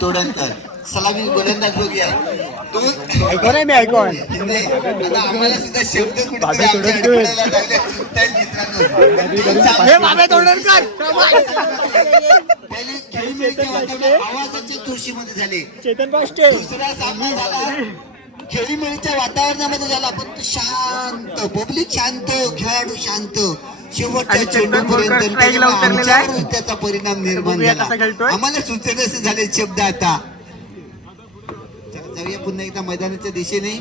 तोडणकर सलामी गोलंदाज बघूया आम्हाला सुद्धा शब्द आवाजाच्या जोशीमध्ये झाले. दुसरा सामना झाला खेळीमेळीच्या वातावरणामध्ये झाला, पण शांत पब्लिक शांत, खेळाडू शांत. शेवटच्या चेंडूपर्यंत त्याचा परिणाम निर्माण झाला. आम्हाला सुचेनासे झाले शब्द. आता जाऊया पुन्हा एकदा मैदानाच्या दिशेने.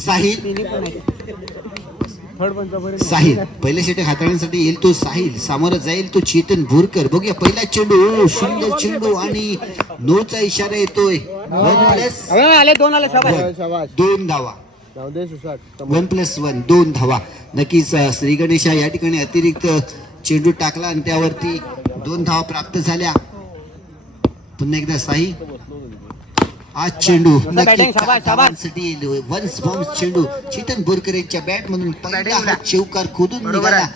साहिल पहिल्या षटक हाताळण्यासाठी येईल तो साहिल, सामोरं जाईल तो चेतन भोरकर. बघूया पहिला चेंडू, सुंदर चेंडू आणि नोचा इशारा येतोय. 2 धावा, 1+1 2 धावा. नक्कीच श्री गणेशा या ठिकाणी अतिरिक्त चेंडू टाकला आणि त्यावरती 2 धावा प्राप्त झाल्या. पुन्हा एकदा साई आज चेंडू नक्की चेंडू चेतन बोरकर यांच्या बॅट मधून पहिला हा चौकार खोदून निघाला.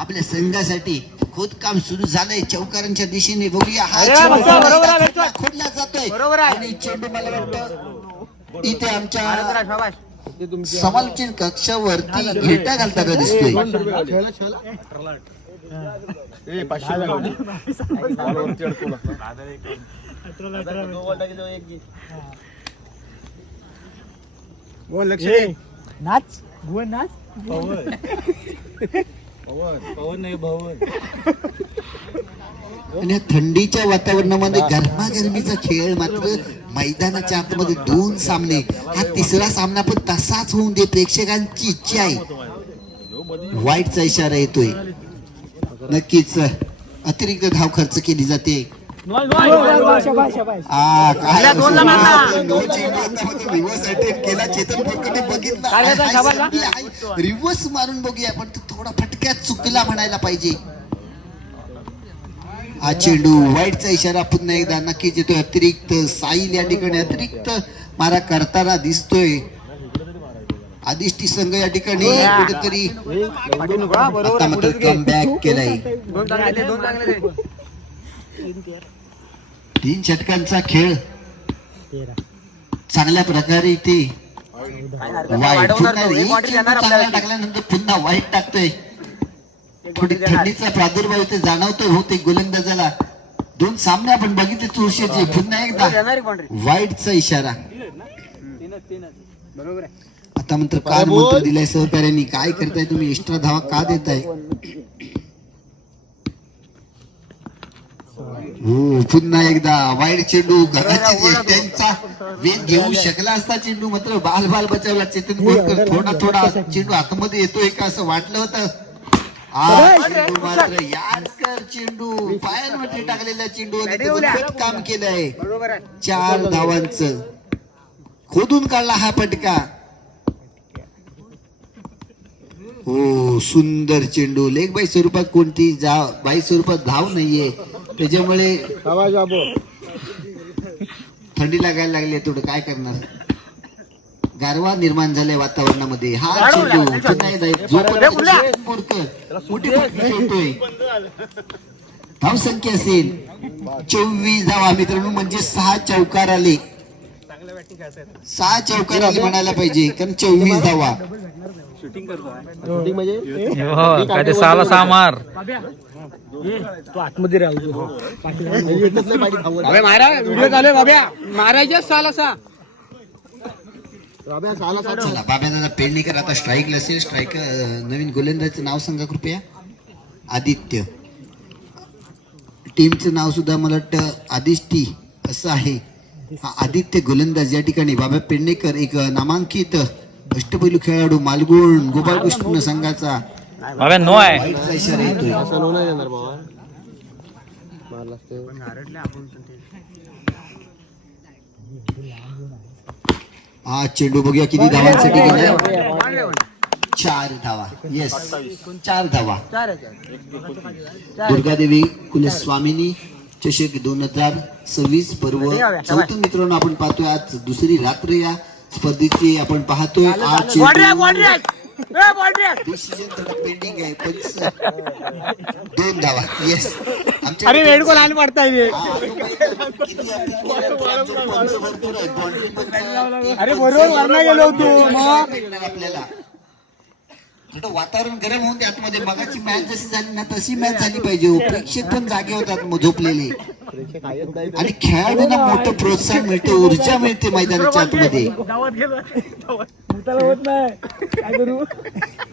आपल्या संघासाठी खोदकाम सुरू झालंय चौकारांच्या दिशेने. बघूया हा खोदला जातोय आणि चेंडू मला वाटतं इथे आमच्या समालोचन कक्षावरती घेटा घालताना दिसतोय. आणि थंडीच्या वातावरणामध्ये गरमागरमीचा खेळ मात्र मैदानाच्या आतमध्ये 2 सामने. हा तिसरा सामना पण तसाच होऊन दे, प्रेक्षकांची इच्छा आहे. वाईटचा इशारा येतोय. नक्कीच अतिरिक्त धाव खर्च केली जाते. चेतन भोरकरने बघितलं रिव्हर्स मारून बघूया, पण तो थोडा फटक्यात चुकला म्हणायला पाहिजे. हा चेंडू वाईटचा इशारा पुन्हा एकदा नक्कीच येतोय. अतिरिक्त साईल या ठिकाणी अतिरिक्त मारा करताना दिसतोय. आदिष्टी संघ या ठिकाणी कुठेतरी आता मात्र कम बॅक केलाय. 3 षटकांचा खेळ चांगल्या प्रकारे इथे वाईट टाकल्यानंतर पुन्हा वाईट टाकतोय. थोडी थंडीचा प्रादुर्भाव इथे जाणवतोय होते गोलंदाजाला. 2 सामने आपण बघितले चुरशीचे. पुन्हा एकदा वाईटचा इशारा. आता मात्र काय मंत्र दिलाय सहकार्यांनी, काय करताय तुम्ही, एक्स्ट्रा धावा का देताय? हो पुन्हा एकदा वाईट चेंडू. त्यांचा वेग घेऊ शकला असता चेंडू, मात्र बाल बचावला चेतन बोरकर. थोडा चेंडू आतमध्ये येतोय का असं वाटलं होतं. मात्र याडकर चेंडू पायांवरती टाकलेला चेंडू काम केलंय. 4 धावांचं खोदून काढला हा पटका. हो सुंदर चेंडू. लेग बाई स्वरूपात कोणती बाई स्वरूपात धाव नाहीये, त्याच्यामुळे थंडी लागायला लागली. थोडं काय करणार, गारवा निर्माण झालाय वातावरणामध्ये. हा चेंडू मोठी खेळतोय. धाव संख्या असेल 24 धावा मित्रांनो, म्हणजे 6 चौकार आले. 6 चौकार आले म्हणायला पाहिजे, कारण 24 धावा. बाब्या पेडणेकर आता स्ट्राईकला असेल. स्ट्राईक नवीन गोलंदाजाचं नाव सांगा कृपया. आदित्य. टीमचं नाव सुद्धा मला वाटतं आदिष्टी असं आहे. हा आदित्य गोलंदाज या ठिकाणी. बाबा पेडणेकर एक नामांकित अष्टपैलू खेळाडू, मालगुण गोपाळकृष्ण संघाचा. इशारा येतोय. हा चेंडू बघूया किती धावांसाठी गेला. 4 धावा. येस 4 धावा. दुर्गादेवी कुलस्वामिनी चषक 2026 पर्व 4. मित्रांनो आपण पाहतोय आज दुसरी रात्र या स्पर्धेची आपण पाहतोय. आज डिसिजन थोडा पेंडिंग आहे पण 2 धावा. येस अरे वेळ कोण आली पडताय अरे बरोबर वरना गेलो होतो मग आपल्याला थोडं वातावरण गरम होऊन आतमध्ये मगाची मॅच जशी झाली ना तशी मॅच झाली पाहिजे. प्रेक्षक पण जागे होतात झोपलेले आणि खेळाडूंना मोठं प्रोत्साहन मिळते, ऊर्जा मिळते मैदानाच्या आतमध्ये.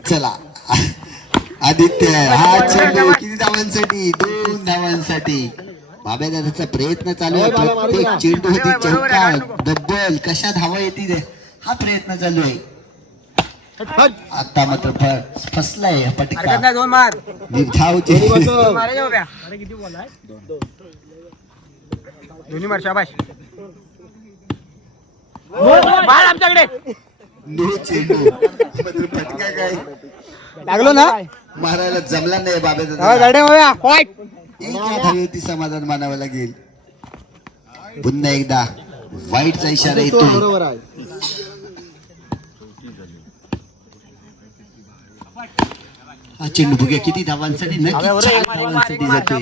चला आदित्य हा चेंडू किती धावांसाठी 2 धावांसाठी. बाब्या दादाचा प्रयत्न चालू आहे. प्रत्येक चेंडू होती चौका डबल कशा धावा येतील हा प्रयत्न चालू आहे. आता मात्र फसलाय पटका निर्धाव दोन्ही मार शाबाश आमच्याकडे नो चेंडू फटका काय लागलो ना मारायला जमला नाही बाब्या दादा. एक धावेवरती समाधान मानावं लागेल. पुन्हा एकदा वाईटचा इशारा येतो. हा चेंडू बघूया किती धावांसाठी नक्की 4 धावांसाठी जातोय.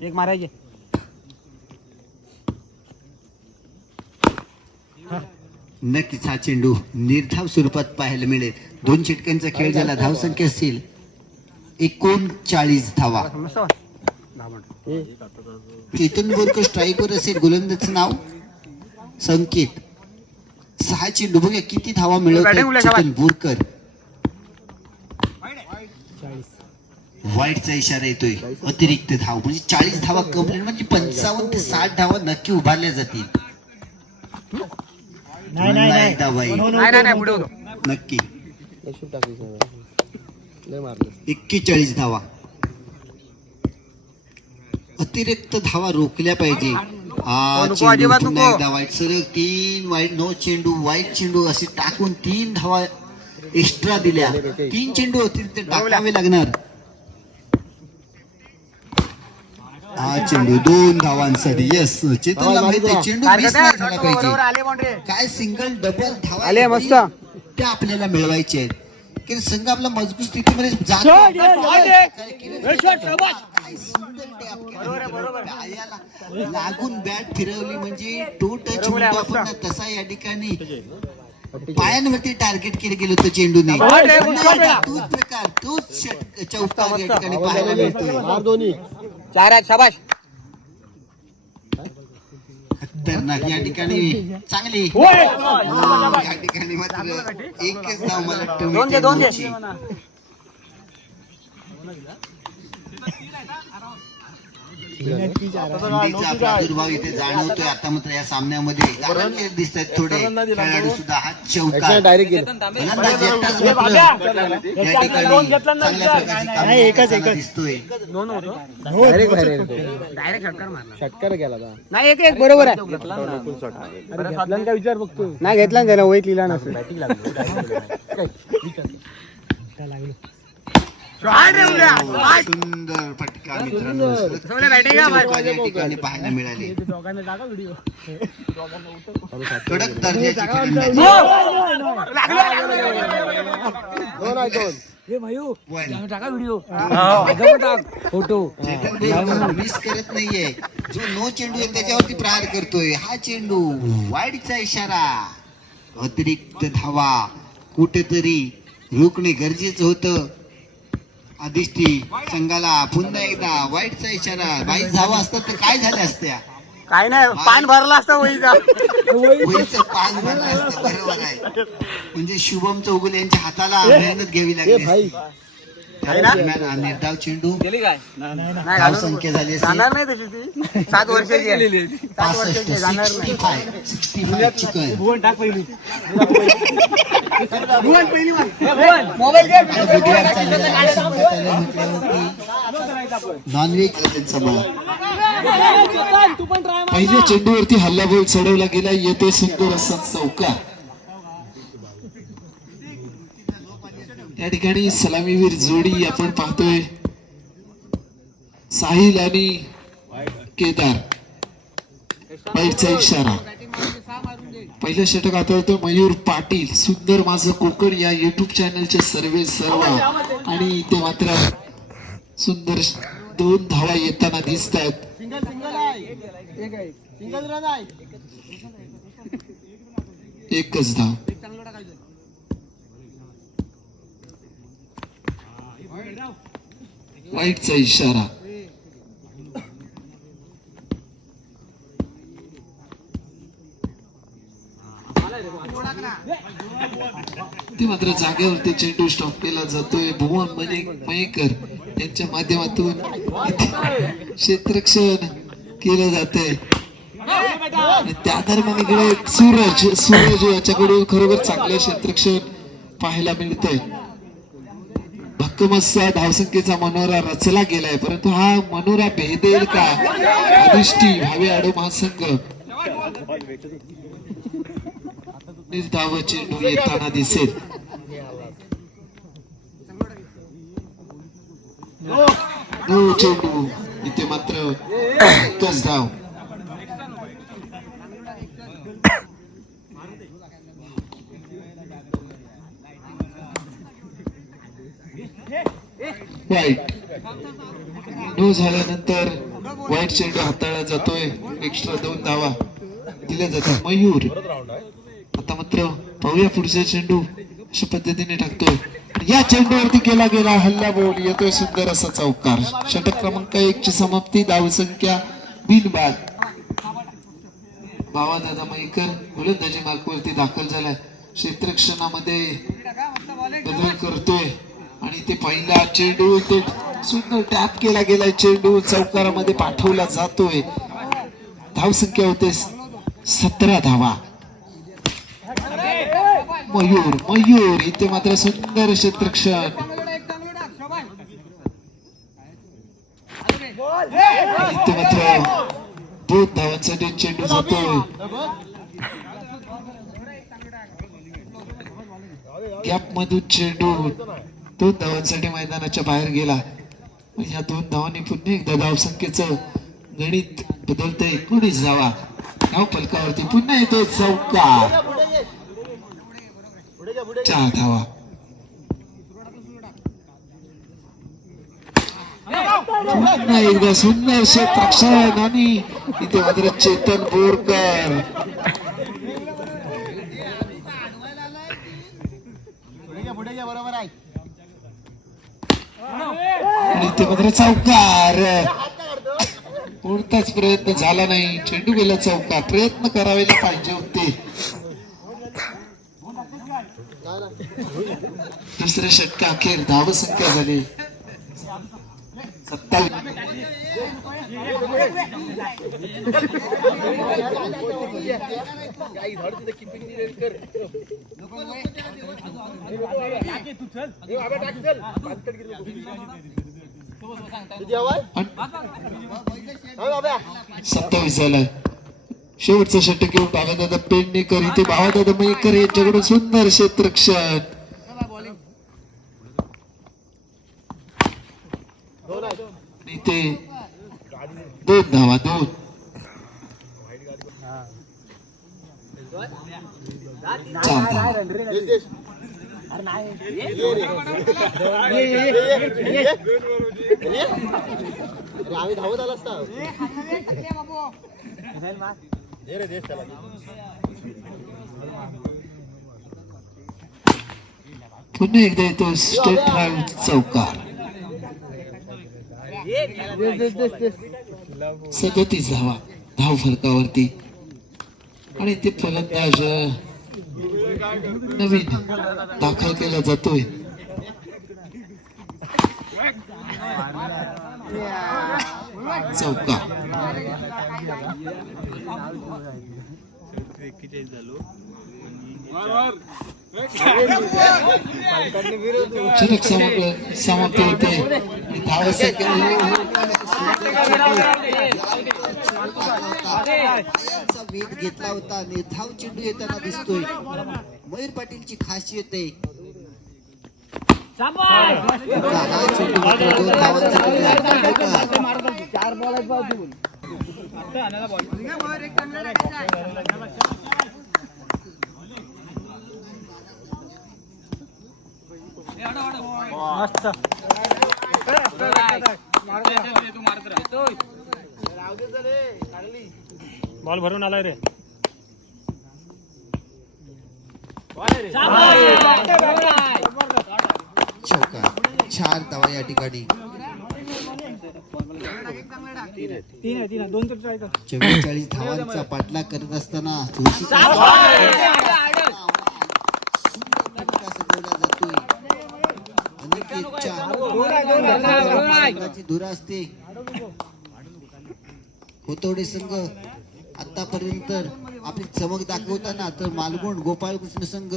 एक मारायचे नक्कीच हा चेंडू निर्धाव स्वरूपात पाहायला मिळेल. 2 षटकांचा खेळ झाला. धावसंख्या असतील 39 धावा. चेतन बोरकर स्ट्राईकवर असेल. गोलंदाजचं नाव संकेत. 6 चेंडू बघूया किती धावा मिळवतात चेतन बोरकर. वाईटचा इशारा येतोय. अतिरिक्त धाव म्हणजे 40 धावा कंप्लीट म्हणजे 55 ते 60 धावा नक्की उभारल्या जातील. नक्की 41 धावा. अतिरिक्त धावा रोखल्या पाहिजे. एकदा वाईट सरळ 3 वाईट नो चेंडू वाईट चेंडू असे टाकून 3 धावा एक्स्ट्रा दिल्या. 3 चेंडू होतील ते टाकावे लागणार. हा चेंडू 2 धावांसाठी. येस चेतनला माहिती आहे चेंडू मिस नाही झाला पाहिजे. काय सिंगल डबल धावा मस्त त्या आपल्याला मिळवायचे आहेत. की संघ आपला मजबूत स्थितीमध्ये लागून बॅट फिरवली म्हणजे टू टच म्हणतो आपण तसा या ठिकाणी पायांवरती टार्गेट केलं गेलं होतं चेंडूने. तोच प्रकार तोच चौकार या ठिकाणी पाहायला मिळतोय. 4 शाबाश. खतरनाक या ठिकाणी चांगली या ठिकाणी मात्र एकच धाव मला 2 थंडीचा प्रादुर्भाव इथे जाणवतोय. आता मात्र या सामन्यामध्ये दिसत आहेत थोडे खेळाडू सुद्धा. हा चौकार फलंदाज एकटाच मात्र या ठिकाणी चांगल्या प्रकारची कामगिरी दिसतोय. षटकार गेला नाही. एक बरोबर आहे. विचार बघतो नाही घेतला त्याला वहीत लिहिला नसेल. सुंदर फटका मित्रांनो या ठिकाणी पाहायला मिळाले. कडक दर्जाची फोटो मिस करत नाहीये. जो नो चेंडू आहे त्याच्यावरती प्रहार करतोय. हा चेंडू वाईटचा इशारा. अतिरिक्त धावा कुठेतरी रोखणे गरजेचं होतं. अधिष्ठी संघाला पुन्हा एकदा वाईटचा इशारा. 22 धावा असतात तर काय झाल्या असत्या. काय नाही पान भरला असता वहीचा. वहीचं पान भरलं असतं. बरोबर आहे. म्हणजे शुभम चौगुले यांच्या हाताला मेहनत घ्यावी लागली. निर्धाव चेंडू धाव संख्या झाली जाणार नाही तशी ती 7 वर्षाची 65 चिकन. नॉनव्हेज पहिल्या चेंडूवरती हल्लाबोल चढवला गेला. येते सुंदर असा चौका. या ठिकाणी सलामीवीर जोडी आपण पाहतोय. साहिल आणि केदार. वाईटचा इशारा. पहिलं षटक हाताळतो मयूर पाटील. सुंदर माझं कोकण या युट्यूब चॅनलचे सर्व आणि ते मात्र सुंदर 2 धावा येताना दिसत आहेत. एकच धाव. वाईटचा इशारा. ते मात्र जागेवरती चेंडू स्टॉप केला जातोय. भुवन मयेकर यांच्या माध्यमातून क्षेत्ररक्षण केलं जातंय. त्या दरम्यान इकडे सूरज याच्याकडून खरोखर चांगलं क्षेत्ररक्षण पाहायला मिळतंय. भक्कम असा धावसंख्येचा मनोरा रचला गेलाय, परंतु हा मनोरा भेदेल का अधिष्ठी भावी आडो महासंघ. निर्धाव चेंडू येताना दिसेल. चेंडू इथे मात्र एकच धाव. वाईट नो झाल्यानंतर वाईट चेंडू हाताळला जातोय. एक्स्ट्रा 2 धावा दिल्या जातात. मयूर आता मात्र पाहूया पुढचा चेंडू अशा पद्धतीने टाकतोय. या चेंडूवरती केला गेला हल्ला बोल. येतोय सुंदर असा चौकार. षटक क्रमांक 1 ची समाप्ती. धावसंख्या बिनबाद. बावादादा मयेकर गोलंदाजी मार्कवरती दाखल झालाय. क्षेत्ररक्षणामध्ये बदल करतोय आणि ते पहिला चेंडू ते सुंदर टॅप केला गेलाय. चेंडू चौकारामध्ये पाठवला जातोय. धावसंख्या होते 17 धावा. मयूर इथे मात्र सुंदर क्षेत्ररक्षण. इथे मात्र 2 धावांसाठी चेंडू जातोय. गॅप मधून चेंडू 2 धावांसाठी मैदानाच्या बाहेर गेला. या 2 धावांनी पुन्हा एकदा धावसंख्येचं गणित बदलतंय. 19 धावा. धाव फलकावरती पुन्हा येतोय चौकार. 4 धावा. पुन्हा एकदा सुंदर क्षेत्ररक्षण आणि इथे मात्र चेतन बोरकर. आणि इथे मात्र चौकार. कोणताच प्रयत्न झाला नाही. चेंडू गेला चौकार. प्रयत्न करायला पाहिजे होते. दुसऱ्या षटका अखेर धावसंख्या झाली 27. झालाय. शेवटचा षटक घेऊन बाबादादा पेडणेकर. इथे बाबादादा मयेकर यांच्याकडून सुंदर क्षेत्ररक्षण. इथे 2 धावा. 2 4 धावा. आम्ही धावत आला असता. पुन्हा एकदा येतो स्टेट ड्राईव्ह चौकार. 37 धावा धाव फलकावरती. आणि ते फलंदाज नवीन दाखल केला जातोय. चौकार. षटक समाप्त होते. वेध घेतला होता. निर्धाव चेंडू येताना दिसतोय. मयूर पाटीलची खासियत आहे. मस्त बॉल भरून आलाय रे चौका 4 धावा या ठिकाणी 44 धावांचा पाठलाग करत असताना चुरशीचा फटका सजवला जातोय. अनिकेतच्या संघाची धुरा असते. कोतवडे संघ आतापर्यंत आपली चमक दाखवताना तर मालगुण गोपाळकृष्ण संघ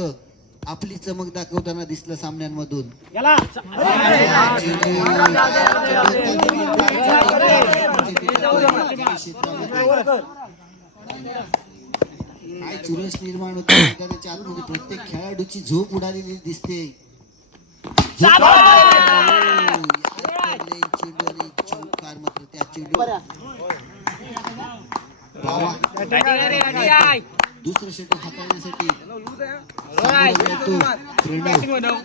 आपली चमक दाखवताना दिसला सामन्यांमधून. काय चुरस निर्माण होते मैदानाच्या आतमध्ये. प्रत्येक खेळाडूची झोप उडालेली दिसते. चौकार मात्र त्या चेंडू दुसरं षटक हाताळण्यासाठी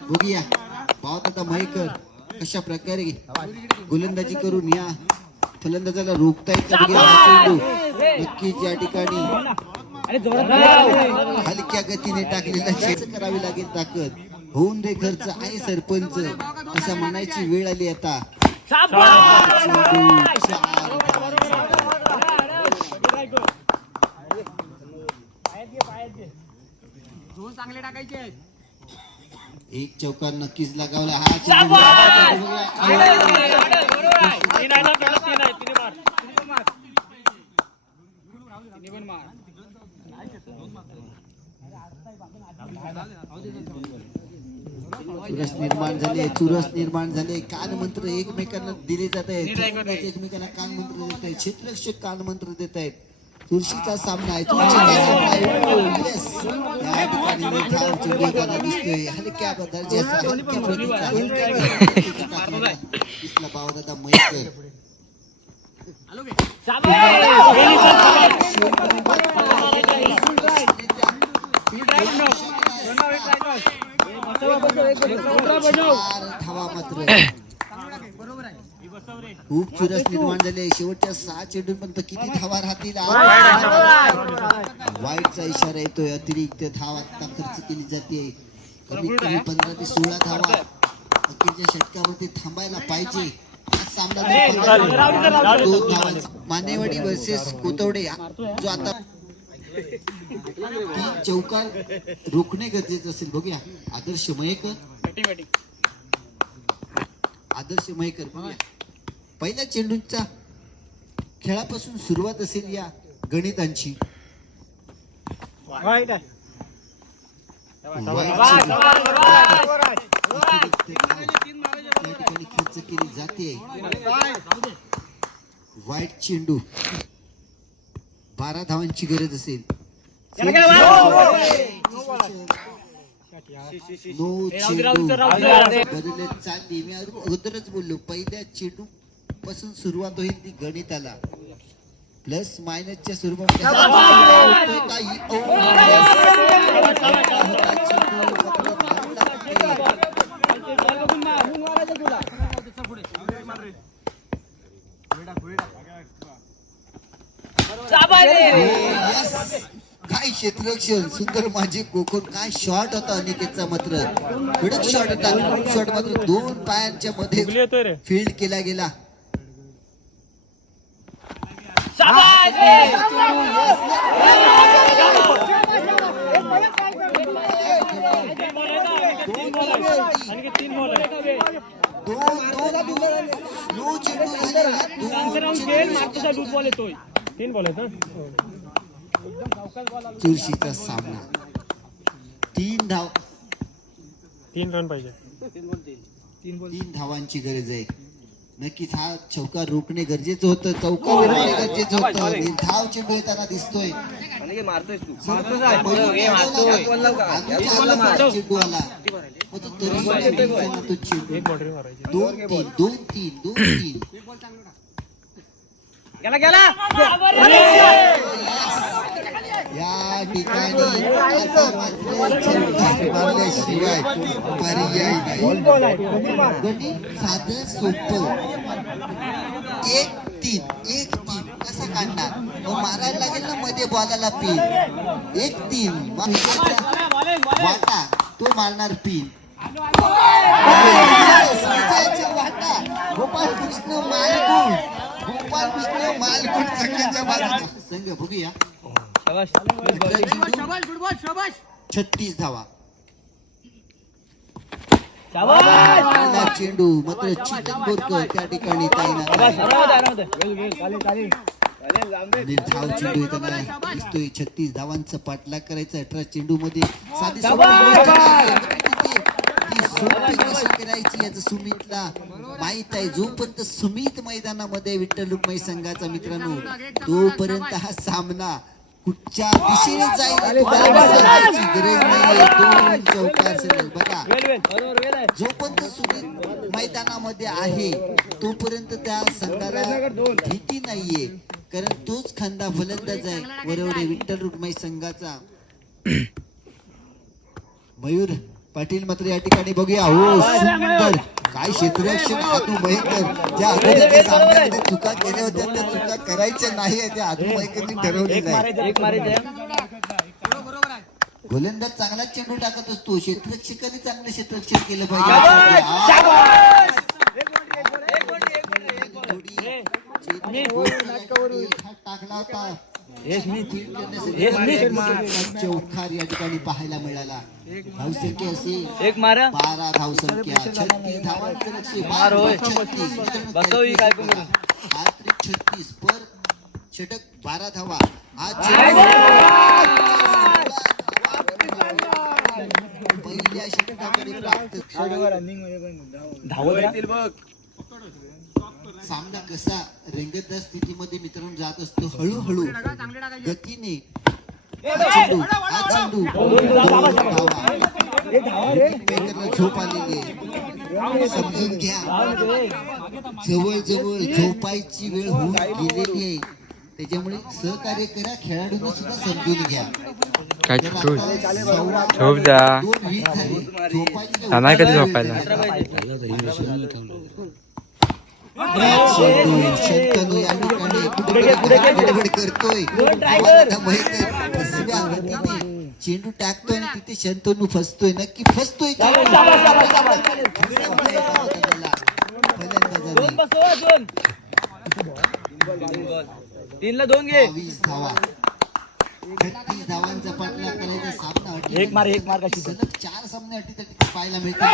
बघूया भावदादा मयेकर कशा प्रकारे गोलंदाजी करून या फलंदाजाला रोखता येतं. चेंडू नक्कीच या ठिकाणी हलक्या गतीने टाकलेला चेंडू करावी लागेल. ताकद होऊन दे खर्च आहे सरपंच असं म्हणायची वेळ आली आता. चांगले टाकायचे एक चौकार नक्कीच लगावला. हा चुरस निर्माण झाले. कान मंत्र एकमेकांना दिले जात आहेत. एकमेकांना कान मंत्र देत आहेत. क्षेत्ररक्षक कान मंत्र देत आहेत. चुरशीचा सामना आहे. दिसतोय हलक्या दर्जाचा हलक्या प्रतीचा दिसला भावदादा मयेकर. धावा मात्र खूप चुरस निर्माण झाले. शेवटच्या 6 चेंडूंपर्यंत किती धावा राहतील. वाईटचा इशारा येतोय. अतिरिक्त धावा आता खर्च केली जाते. कमीत कमी 15 ते 16 धावा अखेरच्या षटकामध्ये थांबायला पाहिजे. मानेवाडी वर्सेस कोतवडे जो आता 3 चौकार रोखणे गरजेचं असेल. बघूया आदर्श मयेकर बघूया. पहिल्या चेंडूच्या खेळापासून सुरुवात असेल या गणितांची. खर्च केली जाते. वाईट चेंडू 12 धावांची गरज असेल. बदलत चालली. मी अगोदरच बोललो पहिल्या चेंडू पासून सुरुवात होईल ती गणिताला प्लस मायनसच्या स्वरूपामध्ये. काय क्षेत्ररक्षण सुंदर माझे कोकण. काय शॉट होता अनिकेतचा मात्र. कडक शॉट होता. शॉट मात्र 2 पायांच्या मध्ये फील्ड केला गेला. चुरशीचा सामना 3 रन पाहिजे. 3 धावांची गरज आहे. नक्कीच हा चौकार रोखणे गरजेचं होतं. चौकार रोखणे गरजेचं होतं. धाव चेंडू येताना दिसतोय. चेंडू आला तो चेंडू 2-3 या ठिकाणी आता मात्र चौकार मारल्याशिवाय पर्याय नाही. गडी साधं सोपं 1-3 कसा काढणार? मारायला लागेल ना मध्ये बॉलाला पिन. 1-3 वाटा तो मारणार पिन. वाटा गोपालकृष्ण मालगुण संघाच्या बाजूने संघ बघूया. 36 धावा. चेंडू मात्र चिकन बोरकर त्या ठिकाणी धाव चेंडू येताना दिसतोय. 36 धावांचा पाठलाग करायचा. 18 चेंडू मध्ये साधी सोपी कशी करायची याचं सुमितला माहित आहे. जोपर्यंत सुमित मैदानामध्ये विठ्ठल रुक्माई संघाचा मित्रांनो तोपर्यंत हा सामना कुठच्या दिशेने जाईल गरज नाहीये. 2 चौकार सलग बघा. जोपर्यंत सुमित मैदानामध्ये आहे तोपर्यंत त्या संघाला भीती नाहीये, कारण तोच खांदा फलंदाज आहे. वरवडे विठ्ठल रुक्माई संघाचा मयूर पाटील मात्र या ठिकाणी बघूया. हो सुंदर काय क्षेत्ररक्षण आदू मयेकर. ज्या अगोदरच्या सामन्यामध्ये चुका केल्या होत्या त्या चुका करायच्या नाही त्या आदू मयेकरनी ठरवलेलं आहे. गोलंदाज चांगला चेंडू टाकत असतो. क्षेत्ररक्षकाने चांगलं क्षेत्ररक्षण केलं पाहिजे. टाकला होता चौकार या ठिकाणी पाहायला मिळाला. धावसंख्या असेल 12 धावसंख्या. 36 धावांचं लक्ष 36 पर षटक 12 धावा. पहिल्या षटकामध्ये प्राप्त. सामना कसा रंगतदार स्थितीमध्ये मित्रांनो जात असतो. हळूहळू गतीने झोप आलेली आहे. समजून घ्या जवळ झोपायची वेळ होऊन गेलेली आहे. त्याच्यामुळे सहकार्य करा. खेळाडूंना सुद्धा समजून घ्या. शंतनू या ठिकाणी गडबड करतोय. चेंडू टाकतोय आणि तिथे शंतनू फसतोय. नक्की फसतोय. 20 धावा. 36 धावांचा पाठलाग करायचा. सामना एक मार सलग 4 सामने अटीतटी पाहायला मिळतात.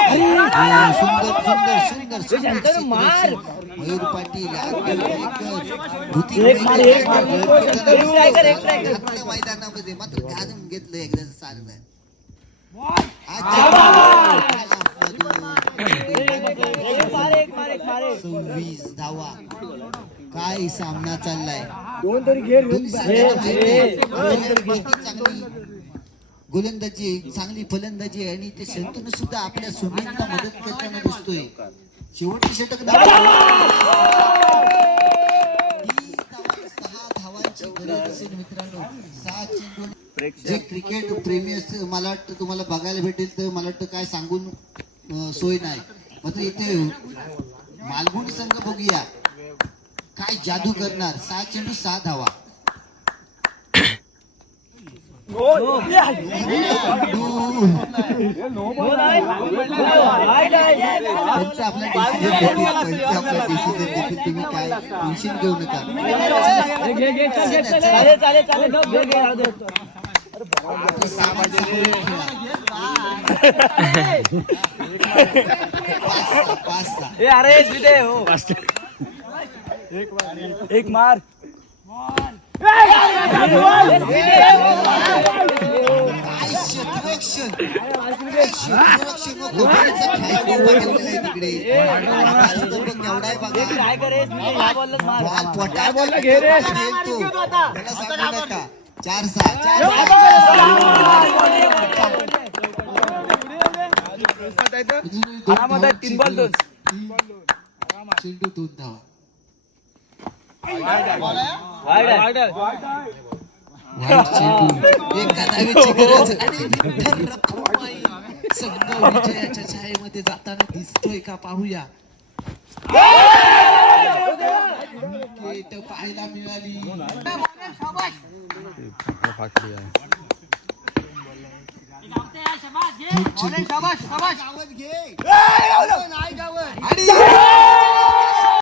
सुंदर मयूर पाटील मैदानामध्ये मात्र घालून घेतलं एकदा सारं. 26 धावा. काय सामना चाललाय. गोलंदाजी चांगली फलंदाजी आहे आणि ते शंतनू सुद्धा आपल्या सुमितला मदत करताना दिसतोय. शेवटची षटक 6 धावांची गरज असेल मित्रांनो. 6 चेंडू. जे क्रिकेट प्रेमी असते मला वाटतं तुम्हाला बघायला भेटेल तर मला वाटतं काय सांगून सोय नाही. मात्र इथे मालगुण संघ बघूया काय जादू करणार. 6 चेंडू 6 धावा. आपला डिसिजन देखील तुम्ही काय टेन्शन घेऊ नका. 5 एक मार. चेंडू 2 धावा. वाईट चेंडू एका धावेची गरज आणि विठ्ठल रखुमाई संघ विजयाच्या छायेमध्ये जाताना दिसतोय का पाहूया. विकेट पाहायला मिळाली. आणि